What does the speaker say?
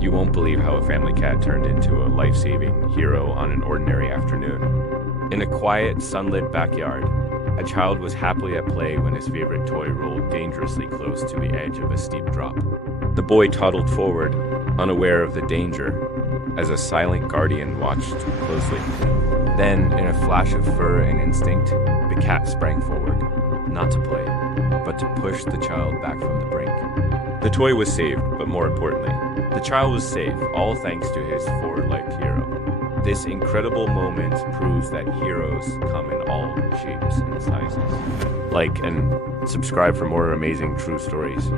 You won't believe how a family cat turned into a life-saving hero on an ordinary afternoon. In a quiet, sunlit backyard, a child was happily at play when his favorite toy rolled dangerously close to the edge of a steep drop. The boy toddled forward, unaware of the danger, as a silent guardian watched closely. Then, in a flash of fur and instinct, the cat sprang forward, not to play, but to push the child back from the brink. The toy was saved, but more importantly, the child was safe, all thanks to his four-legged hero. This incredible moment proves that heroes come in all shapes and sizes. Like and subscribe for more amazing true stories.